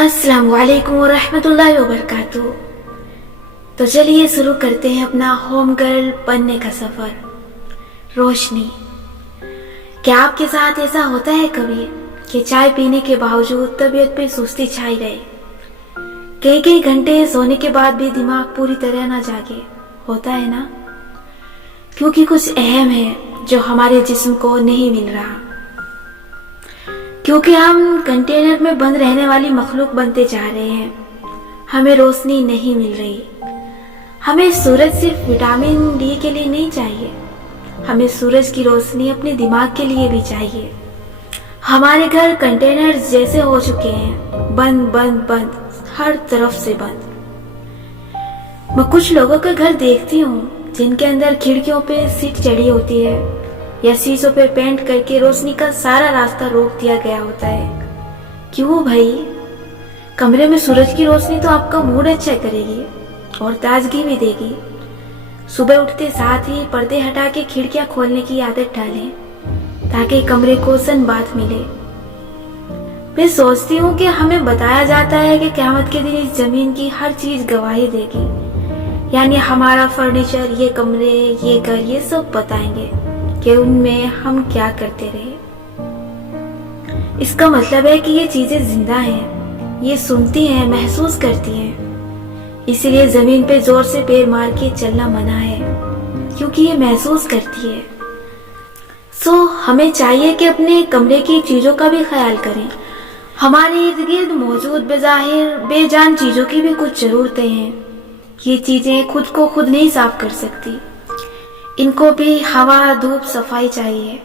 अस्सलाम वालेकुम रहमतुल्लाहि वबरकातु। तो चलिए शुरू करते हैं अपना होम गर्ल बनने का सफर। रोशनी, क्या आपके साथ ऐसा होता है कभी कि चाय पीने के बावजूद तबीयत पे सुस्ती छाई रहे, कई कई घंटे सोने के बाद भी दिमाग पूरी तरह ना जागे? होता है ना, क्योंकि कुछ अहम है जो हमारे जिस्म को नहीं मिल रहा, क्योंकि हम कंटेनर में बंद रहने वाली मखलूक बनते जा रहे हैं। हमें रोशनी नहीं मिल रही। हमें सूरज सिर्फ विटामिन डी के लिए नहीं चाहिए, हमें सूरज की रोशनी अपने दिमाग के लिए भी चाहिए। हमारे घर कंटेनर जैसे हो चुके हैं, बंद बंद बंद, हर तरफ से बंद। मैं कुछ लोगों का घर देखती हूँ जिनके अंदर खिड़कियों पे सीट चढ़ी होती है या शीशों पे पेंट करके रोशनी का सारा रास्ता रोक दिया गया होता है। क्यों भाई? कमरे में सूरज की रोशनी तो आपका मूड अच्छा करेगी और ताजगी भी देगी। सुबह उठते साथ ही पर्दे हटा के खिड़कियां खोलने की आदत डालें ताकि कमरे को सनबात मिले। मैं सोचती हूँ कि हमें बताया जाता है कि क़यामत के दिन इस जमीन की हर चीज गवाही देगी, यानी हमारा फर्नीचर, ये कमरे, ये घर, ये सब बताएंगे कि उनमें हम क्या करते रहे। इसका मतलब है कि ये चीजें जिंदा हैं, ये सुनती हैं, महसूस करती हैं। इसीलिए जमीन पे जोर से पैर मार के चलना मना है, क्योंकि ये महसूस करती है। हमें चाहिए कि अपने कमरे की चीजों का भी ख्याल करें। हमारे इर्द गिर्द मौजूद बेजाहिर बेजान चीजों की भी कुछ जरूरतें हैं। ये चीजें खुद को खुद नहीं साफ कर सकती, इनको भी हवा, धूप, सफाई चाहिए।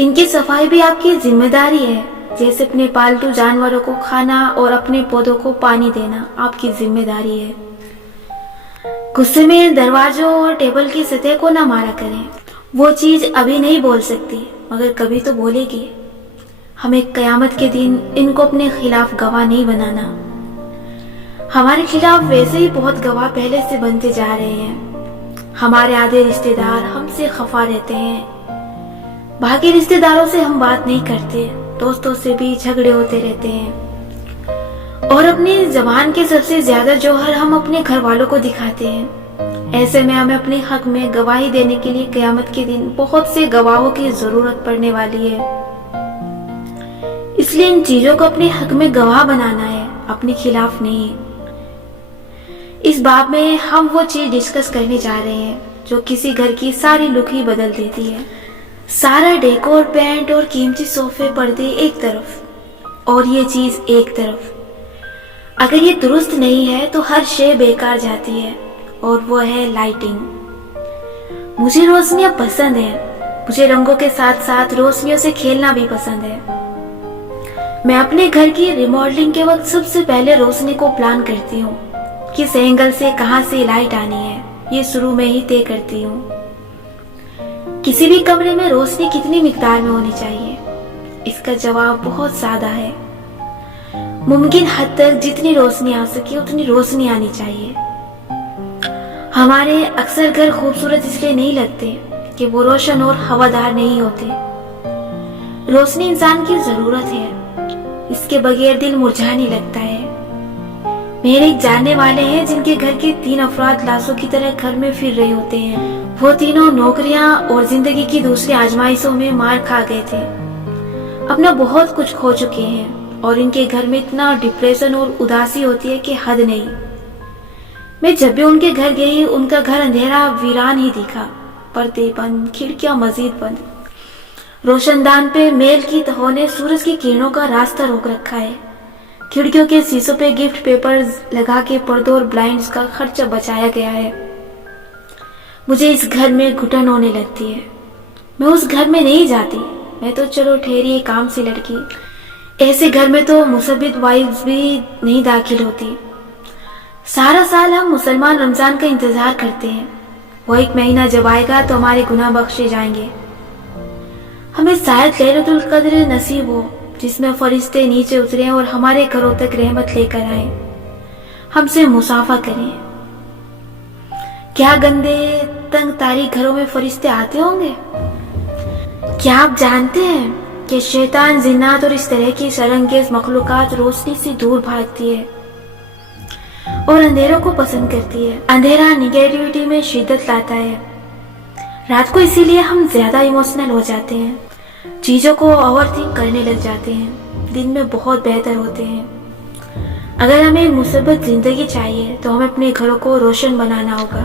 इनकी सफाई भी आपकी जिम्मेदारी है, जैसे अपने पालतू जानवरों को खाना और अपने पौधों को पानी देना आपकी जिम्मेदारी है। गुस्से में दरवाजों और टेबल की सतह को ना मारा करें। वो चीज अभी नहीं बोल सकती, मगर कभी तो बोलेगी। हमें कयामत के दिन इनको अपने खिलाफ गवाह नहीं बनाना। हमारे खिलाफ वैसे ही बहुत गवाह पहले से बनते जा रहे हैं। हमारे आधे रिश्तेदार हमसे खफा रहते हैं, बाकी रिश्तेदारों से हम बात नहीं करते, दोस्तों से भी झगड़े होते रहते हैं, और अपनी जबान के सबसे ज्यादा जौहर हम अपने घर वालों को दिखाते हैं। ऐसे में हमें अपने हक में गवाही देने के लिए क़यामत के दिन बहुत से गवाहों की जरूरत पड़ने वाली है। इसलिए इन चीजों को अपने हक में गवाह बनाना है, अपने खिलाफ नहीं। इस बाब में हम वो चीज डिस्कस करने जा रहे हैं जो किसी घर की सारी लुक ही बदल देती है। सारा डेकोर, पेंट और कीमती सोफे, पर्दे एक तरफ और ये चीज एक तरफ। अगर ये दुरुस्त नहीं है तो हर शे बेकार जाती है, और वो है लाइटिंग। मुझे रोशनियां पसंद है, मुझे रंगों के साथ साथ रोशनियों से खेलना भी पसंद है। मैं अपने घर की रिमॉडलिंग के वक्त सबसे पहले रोशनी को प्लान करती हूँ, किस एंगल से कहां से लाइट आनी है, ये शुरू में ही तय करती हूँ। किसी भी कमरे में रोशनी कितनी मिकदार में होनी चाहिए? इसका जवाब बहुत सादा है। मुमकिन हद तक जितनी रोशनी आ सके उतनी रोशनी आनी चाहिए। हमारे अक्सर घर खूबसूरत इसलिए नहीं लगते कि वो रोशन और हवादार नहीं होते। रोशनी इंसान की जरूरत है, इसके बगैर दिल मुरझाने लगता है। मेरे एक जानने वाले हैं जिनके घर के 3 अफराद लाशों की तरह घर में फिर रहे होते हैं। वो तीनों नौकरियां और जिंदगी की दूसरी आजमाइशों में मार खा गए थे, अपना बहुत कुछ खो चुके हैं, और इनके घर में इतना डिप्रेशन और उदासी होती है कि हद नहीं। मैं जब भी उनके घर गई, उनका घर अंधेरा वीरान ही दिखा, पर्दे बंद, खिड़कियां मजीद बंद। रोशनदान पे मेल की तहों ने सूरज की किरणों का रास्ता रोक रखा है। खिड़कियों के शीशों पे गिफ्ट पेपर्स लगा के पर्दों और ब्लाइंड्स का खर्चा बचाया गया है। मुझे इस घर में घुटन होने लगती है। मैं उस घर में नहीं जाती। मैं तो चलो ठहरी काम सी लड़की, ऐसे घर में तो मुसब्बित वाइफ्स भी नहीं दाखिल होती। सारा साल हम मुसलमान रमजान का इंतजार करते हैं। वो एक महीना जब आएगा तो हमारे गुनाह बख्शे जाएंगे। हमें शायद लैलतुल कद्र नसीब हो, जिसमें फरिश्ते नीचे उतरे और हमारे घरों तक रहमत लेकर आए, हमसे मुसाफा करें। क्या गंदे तंग तारीख घरों में फरिश्ते आते होंगे? क्या आप जानते हैं کہ शैतान जिन्नात और इस तरह की शरंगेज मखलूकात रोशनी से दूर भागती है और अंधेरों को पसंद करती है। अंधेरा निगेटिविटी में शिद्दत लाता है। रात को इसीलिए हम ज्यादा इमोशनल हो जाते हैं, चीजों को ओवर थिंक करने लग जाते हैं। दिन में बहुत बेहतर होते हैं। अगर हमें मुसीबत जिंदगी चाहिए तो हमें अपने घरों को रोशन बनाना होगा।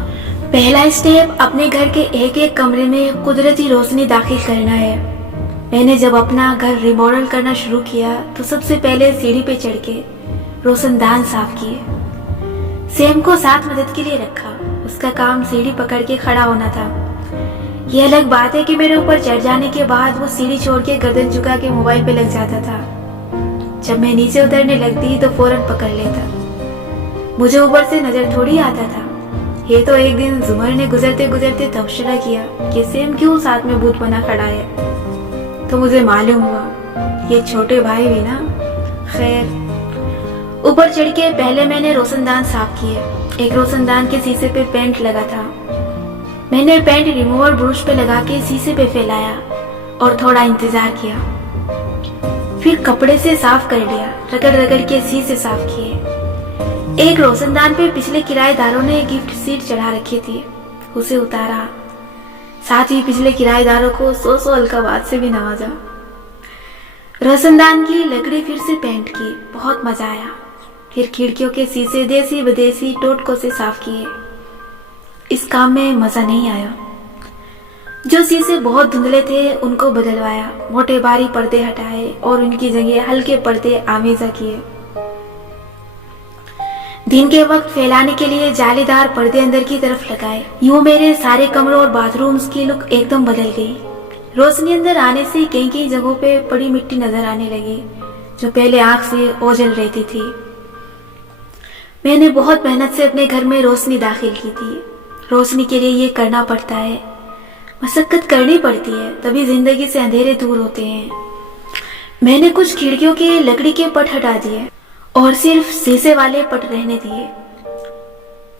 पहला स्टेप अपने घर के एक एक कमरे में कुदरती रोशनी दाखिल करना है। मैंने जब अपना घर रिमॉडल करना शुरू किया तो सबसे पहले सीढ़ी पे चढ़ के रोशनदान साफ किए। सेम को साथ मदद के लिए रखा। उसका काम सीढ़ी पकड़ के खड़ा होना था। ये अलग बात है कि मेरे ऊपर चढ़ जाने के बाद वो सीढ़ी छोड़ के गर्दन झुका के मोबाइल पे लग जाता था। जब मैं नीचे उतरने लगती तो फौरन पकड़ लेता। मुझे ऊपर से नजर थोड़ी आता था। ये तो एक दिन जुमर ने गुजरते गुजरते तबसरा किया कि सेम क्यों साथ में भूत बना खड़ा है, तो मुझे मालूम हुआ ये छोटे भाई भी ना। खैर, ऊपर चढ़ के पहले मैंने रोशनदान साफ किए। एक रोशनदान के शीशे पे पेंट लगा था। मैंने पेंट रिमूवर ब्रश पे लगा के शीशे पे फैलाया और थोड़ा इंतजार किया। फिर कपड़े से साफ कर लिया। रगड़ रगड़ के शीशे साफ किए। एक रोशनदान पे पिछले किराएदारों ने गिफ्ट सीट चढ़ा रखी थी, उसे उतारा। साथ ही पिछले किराएदारों को 100 अलकाबाद से भी नवाजा। रोशनदान की लकड़ी फिर से पेंट की। बहुत मजा आया। फिर खिड़कियों के शीशे देसी विदेशी टोटकों से साफ किए। इस काम में मजा नहीं आया। जो शीशे बहुत धुंधले थे उनको बदलवाया, मोटे भारी पर्दे हटाए और उनकी जगह हल्के पर्दे आमेजा किए। दिन के वक्त फैलाने के लिए जालीदार पर्दे अंदर की तरफ लगाए। यूं मेरे सारे कमरों और बाथरूम्स की लुक एकदम बदल गई। रोशनी अंदर आने से कई कई जगहों पे पड़ी मिट्टी नजर आने लगी, जो पहले आंख से ओझल रहती थी। मैंने बहुत मेहनत से अपने घर में रोशनी दाखिल की थी। रोशनी के लिए ये करना पड़ता है, मशक्कत करनी पड़ती है, तभी जिंदगी से अंधेरे दूर होते हैं। मैंने कुछ खिड़कियों के लकड़ी के पट हटा दिए और सिर्फ शीशे वाले पट रहने दिए।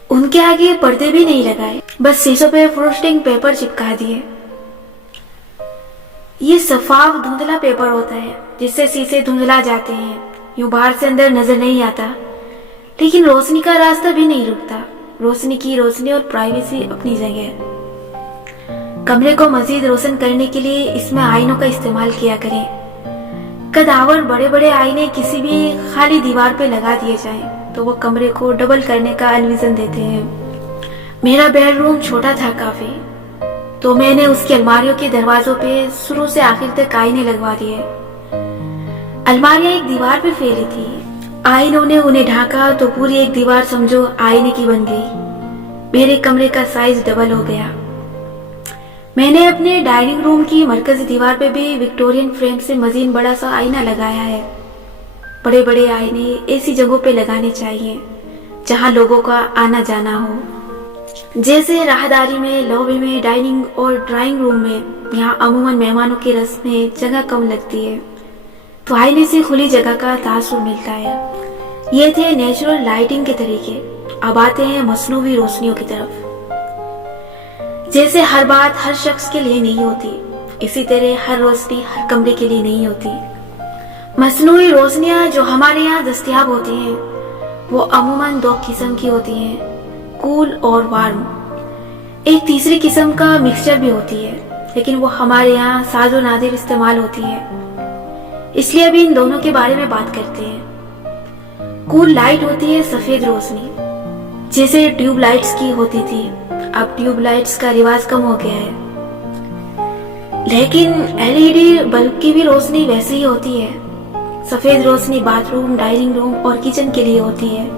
उनके आगे पर्दे भी नहीं लगाए, बस शीशों पे फ्रोस्टिंग पेपर चिपका दिए। ये सफाव धुंधला पेपर होता है जिससे शीशे धुंधला जाते हैं। यूं बाहर से अंदर नजर नहीं आता, लेकिन रोशनी का रास्ता भी नहीं रुकता। रोशनी की रोशनी और प्राइवेसी अपनी जगह। कमरे को मजीद रोशन करने के लिए इसमें आईनों का इस्तेमाल किया करें। कदावर बड़े बड़े आईने किसी भी खाली दीवार पे लगा दिए जाएं तो वो कमरे को डबल करने का अलविजन देते हैं। मेरा बेडरूम छोटा था काफी, तो मैंने उसकी अलमारियों के दरवाजों पे शुरू से आखिर तक आईने लगवा दिए। अलमारियां एक दीवार पे फैली थी। आईनों ने उन्हें ढाका तो पूरी एक दीवार समझो आईने की बन गई। मेरे कमरे का साइज डबल हो गया। मैंने अपने डाइनिंग रूम की मरकजी दीवार पे भी विक्टोरियन फ्रेम से मजीद बड़ा सा आईना लगाया है। बड़े बड़े आईने ऐसी जगहों पे लगाने चाहिए जहां लोगों का आना जाना हो, जैसे राहदारी में, लॉबी में, डाइनिंग और ड्राइंग रूम में। यहाँ अमूमन मेहमानों की रस में जगह कम लगती है, तो आईने से खुली जगह का तासुर मिलता है। ये थे नेचुरल लाइटिंग के तरीके। अब आते हैं मसनूवी रोशनियों की तरफ। जैसे हर बात हर शख्स के लिए नहीं होती, इसी तरह हर रोशनी हर कमरे के लिए नहीं होती। मसनूई रोशनियां जो हमारे यहाँ दस्तयाब होती हैं वो अमूमन 2 किस्म की होती हैं, कूल और वार्म। एक तीसरी किस्म का मिक्सचर भी होती है, लेकिन वो हमारे यहाँ साजो नादिर इस्तेमाल होती है, इसलिए अभी इन दोनों के बारे में बात करते हैं। कूल लाइट होती है सफेद रोशनी, जैसे ट्यूब लाइट्स की होती थी। अब ट्यूब लाइट्स का रिवाज कम हो गया है, लेकिन एलईडी बल्ब की भी रोशनी वैसे ही होती है। सफेद रोशनी बाथरूम, डाइनिंग रूम और किचन के लिए होती है।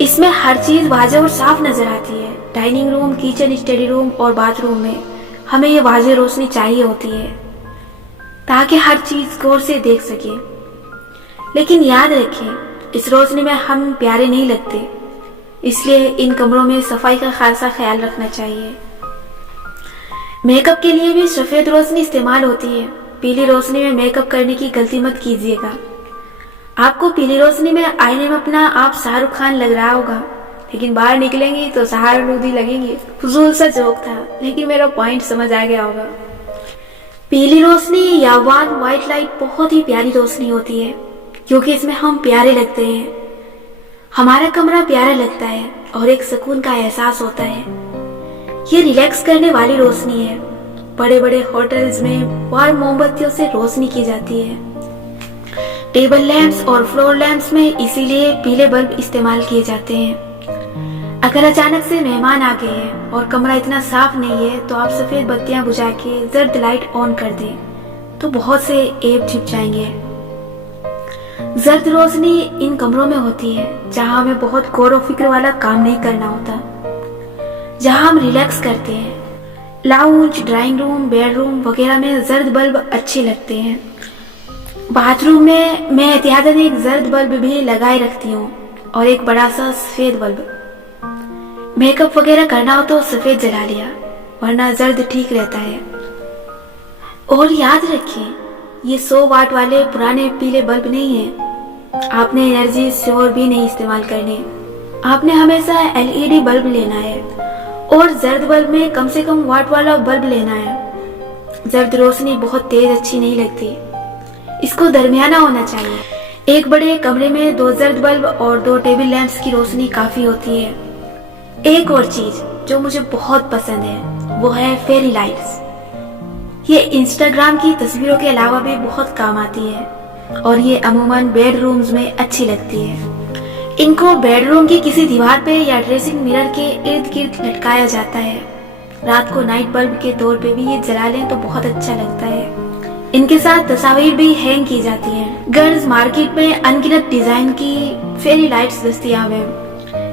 इसमें हर चीज वाज़ेह और साफ नजर आती है। Dining room, kitchen, study room और बाथरूम में हमें ये वाज़ेह रोशनी चाहिए होती है ताकि हर चीज गौर से देख सके। लेकिन याद रखें, इस रोशनी में हम प्यारे नहीं लगते, इसलिए इन कमरों में सफाई का खासा ख्याल रखना चाहिए। मेकअप के लिए भी सफेद रोशनी इस्तेमाल होती है। पीली रोशनी में मेकअप करने की गलती मत कीजिएगा। आपको पीली रोशनी में आईने में अपना आप शाहरुख खान लग रहा होगा, लेकिन बाहर निकलेंगी तो सहारा लूदी लगेंगी। फजूल सा जोक था, लेकिन मेरा पॉइंट समझ आ गया होगा। पीली रोशनी या वार्म व्हाइट लाइट बहुत ही प्यारी रोशनी होती है, क्योंकि इसमें हम प्यारे लगते हैं, हमारा कमरा प्यारा लगता है और एक सुकून का एहसास होता है। ये रिलैक्स करने वाली रोशनी है। बड़े बड़े होटल्स में वार्म मोमबत्तियों से रोशनी की जाती है। टेबल लैंप्स और फ्लोर लैंप्स में इसीलिए पीले बल्ब इस्तेमाल किए जाते हैं। अगर अचानक से मेहमान आ गए हैं और कमरा इतना साफ नहीं है तो आप सफेद बत्तियां बुझा के जर्द लाइट ऑन कर दें तो बहुत से ऐब छिप जाएंगे। जर्द रोशनी इन कमरों में होती है जहां हमें बहुत गौर और फिक्र वाला काम नहीं करना होता, जहां हम रिलैक्स करते हैं। लाउंज, ड्राइंग रूम, बेडरूम वगैरह में जर्द बल्ब अच्छे लगते हैं। बाथरूम में मैं एहतियातन एक जर्द बल्ब भी लगाए रखती हूँ और एक बड़ा सा सफेद बल्ब। मेकअप वगैरह करना हो तो सफेद जला लिया, वरना जर्द ठीक रहता है। और याद रखिए, ये 100 वाट वाले पुराने पीले बल्ब नहीं है। आपने एनर्जी श्योर भी नहीं इस्तेमाल करने, आपने हमेशा एलईडी बल्ब लेना है और जर्द बल्ब में कम से कम वाट वाला बल्ब लेना है। जर्द रोशनी बहुत तेज अच्छी नहीं लगती, इसको दरमियाना होना चाहिए। एक बड़े कमरे में 2 जर्द बल्ब और 2 टेबल लैंप्स की रोशनी काफी होती है। एक और चीज जो मुझे बहुत पसंद है वो है फेरी लाइट्स। ये इंस्टाग्राम की तस्वीरों के अलावा भी बहुत काम आती है और ये अमूमन बेडरूम्स में अच्छी लगती है। इनको बेडरूम की किसी दीवार पे या ड्रेसिंग मिरर के इर्द गिर्द लटकाया जाता है। रात को नाइट बल्ब के तौर पे भी ये जला लें तो बहुत अच्छा लगता है। इनके साथ तस्वीर भी हैंग की जाती हैं। गर्ल्स मार्केट में अनगिनत डिजाइन की फेरी लाइट्स दस्तयाब है,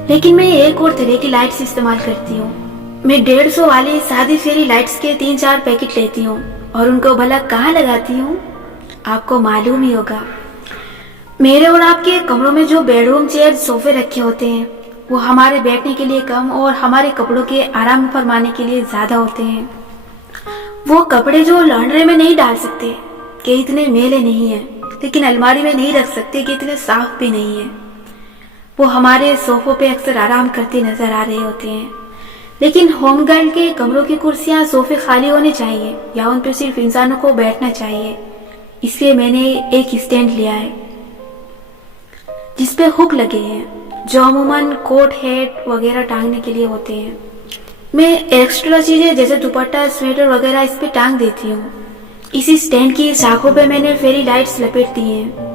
लेकिन मैं एक और तरह की लाइट्स इस्तेमाल करती हूँ। मैं 150 वाली सादी फेरी लाइट्स के 3-4 पैकेट लेती हूँ और उनको भला कहाँ लगाती हूँ आपको मालूम ही होगा। मेरे और आपके कमरों में जो बेडरूम चेयर, सोफे रखे होते हैं वो हमारे बैठने के लिए कम और हमारे कपड़ों के आराम फरमाने के लिए ज्यादा होते हैं। वो कपड़े जो लॉन्ड्री में नहीं डाल सकते कि इतने मैले नहीं है, लेकिन अलमारी में नहीं रख सकते कि इतने साफ भी नहीं है। वो हमारे सोफों पे अक्सर आराम करते नजर आ रहे होते हैं, लेकिन होम गर्ल के कमरों की कुर्सियां, सोफे खाली होने चाहिए या उन पे सिर्फ इंसानों को बैठना चाहिए। इसलिए मैंने एक स्टैंड लिया है जिसपे हुक लगे हैं जो अमूमन कोट, हैट वगैरह टांगने के लिए होते हैं। मैं एक्स्ट्रा चीजें जैसे दुपट्टा, स्वेटर वगैरह इस पे टांग देती हूँ। इसी स्टैंड की शाखों पे मैंने फेरी लाइट्स लपेट दी हैं।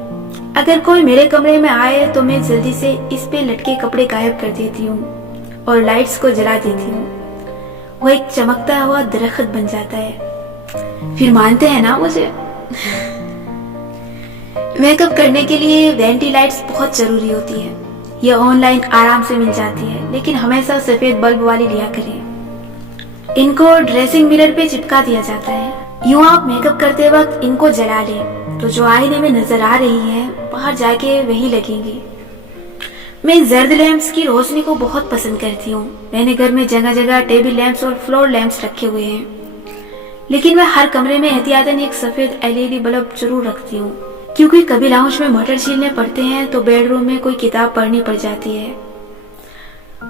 अगर कोई मेरे कमरे में आए तो मैं जल्दी से इस पे लटके कपड़े गायब कर देती हूँ और लाइट्स को जला देती हूँ। वो एक चमकता हुआ दरख्त बन जाता है। फिर मानते हैं ना मुझे? मेकअप करने के लिए वेंटी लाइट्स बहुत जरूरी होती है। ये ऑनलाइन आराम से मिल जाती है, लेकिन हमेशा सफेद बल्ब वाली लिया करें। इनको ड्रेसिंग मिरर पे चिपका दिया जाता है। यूं आप मेकअप करते वक्त इनको जला लें तो जो आईने में नजर आ रही है बाहर जाके वही लगेंगी। मैं जर्द लैंप्स की रोशनी को बहुत पसंद करती हूँ। मैंने घर में जगह जगह टेबल लैंप्स और फ्लोर लैंप्स रखे हुए हैं, लेकिन मैं हर कमरे में एहतियातन एक सफेद एलईडी बल्ब जरूर रखती हूँ, क्योंकि कभी लाउंज में मटर छीलने पड़ते हैं तो बेडरूम में कोई किताब पढ़नी पड़ जाती है।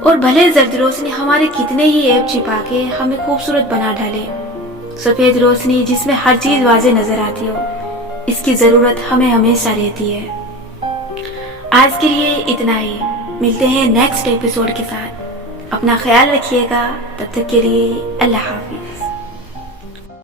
और भले जर्द रोशनी हमारे कितने ही ऐब छिपा के हमें खूबसूरत बना डाले, सफेद रोशनी जिसमें हर चीज वाजे नजर आती हो, इसकी जरूरत हमें हमेशा रहती है। आज के लिए इतना ही। मिलते हैं नेक्स्ट एपिसोड के साथ। अपना ख्याल रखिएगा। तब तक के लिए अल्लाह हाफिज।